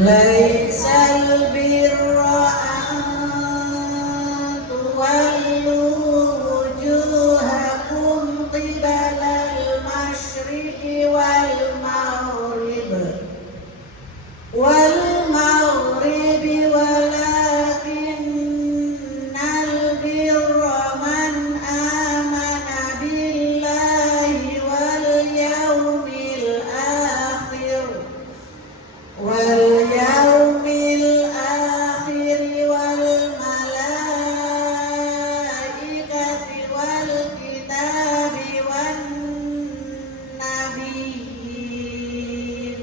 Laisal birra an tuwallu wujuhakum qibalal masyriqi wal maghrib walakinnal birra man amana billahi wal yawmil akhir wal malaikati wal kitabi wan nabiyyin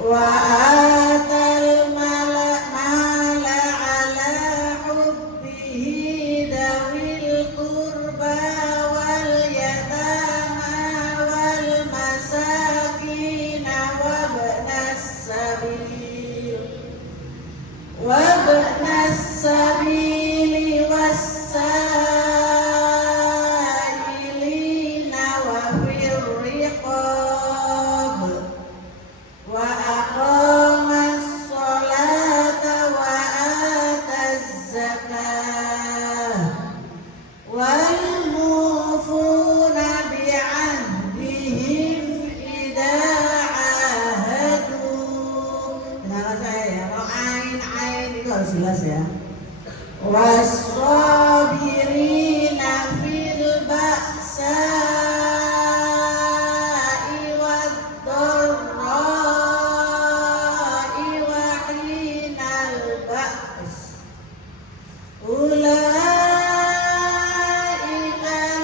wa atal mala ala hubbihi dawil qurba wal yatama wal masakin wabnas sabil wassailina wa fir riqab wa aqamas sholata wa ataz zakah wal mufuna bi'ahdihim idza ahadu. Dengar saya ya, kalau ain itu harus jelas ya. Was-sabirina fil ba'sa'i wad-dharra'i wa hinal ba's. Ulaika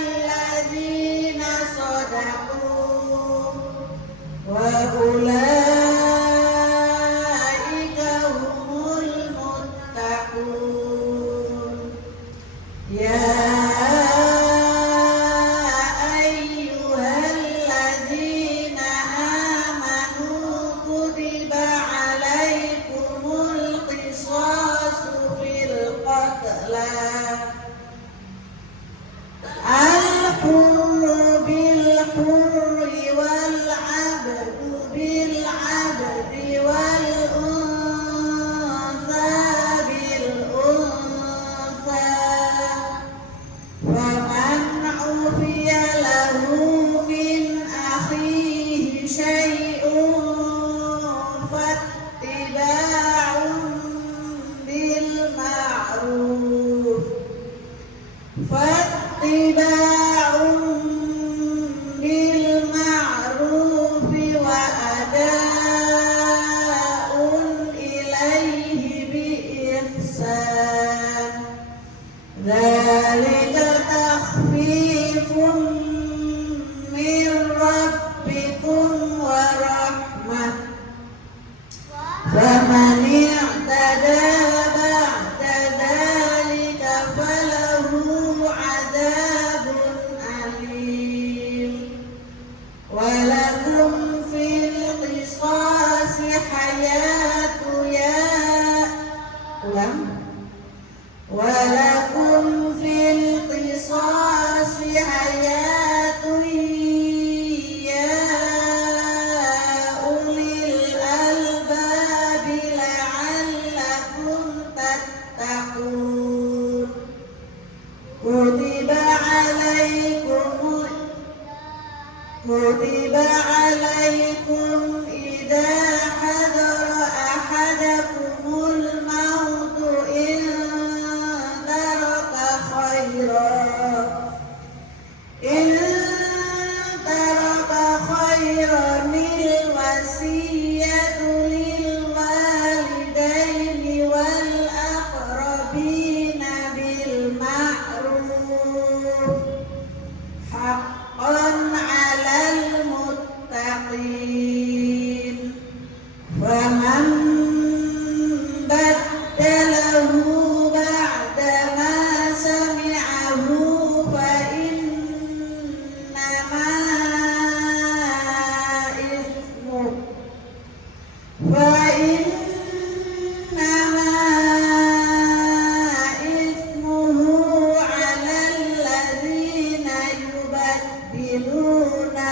alladzina shadaqu wa ulaika humul muttaqun. Ya ayyuhalladzina amanu kutiba alaikumul qisasu fil qatla al-hurru bil hurri wal 'abdu bil 'abdi wal untha bil untha faman 'ufiya lahu min akhihi syai'un fattiba'un bil ma'ruf wa ada'un ilaihi bi ihsan. Dzalika takhfifun min rabbikum wa rahmah. Faman i'tada ba'da dzalika falahu 'adzabun alim. Walakum fil qisasi hayatu ya ulang. Walakum fil qisasi hayatu ya ulil albabi la'allakum tattaqun. Kutiba alaikum idza hadara ahadakumul mautu in taraka khairan lil wasiyatu lil walidaini wal aqrabina bil ma'ruf haqqan 'alal muttaqin. Faman baddalahu ba'da ma sami'ahu fa innama ismuhu 'alal ladzina yubaddiluna.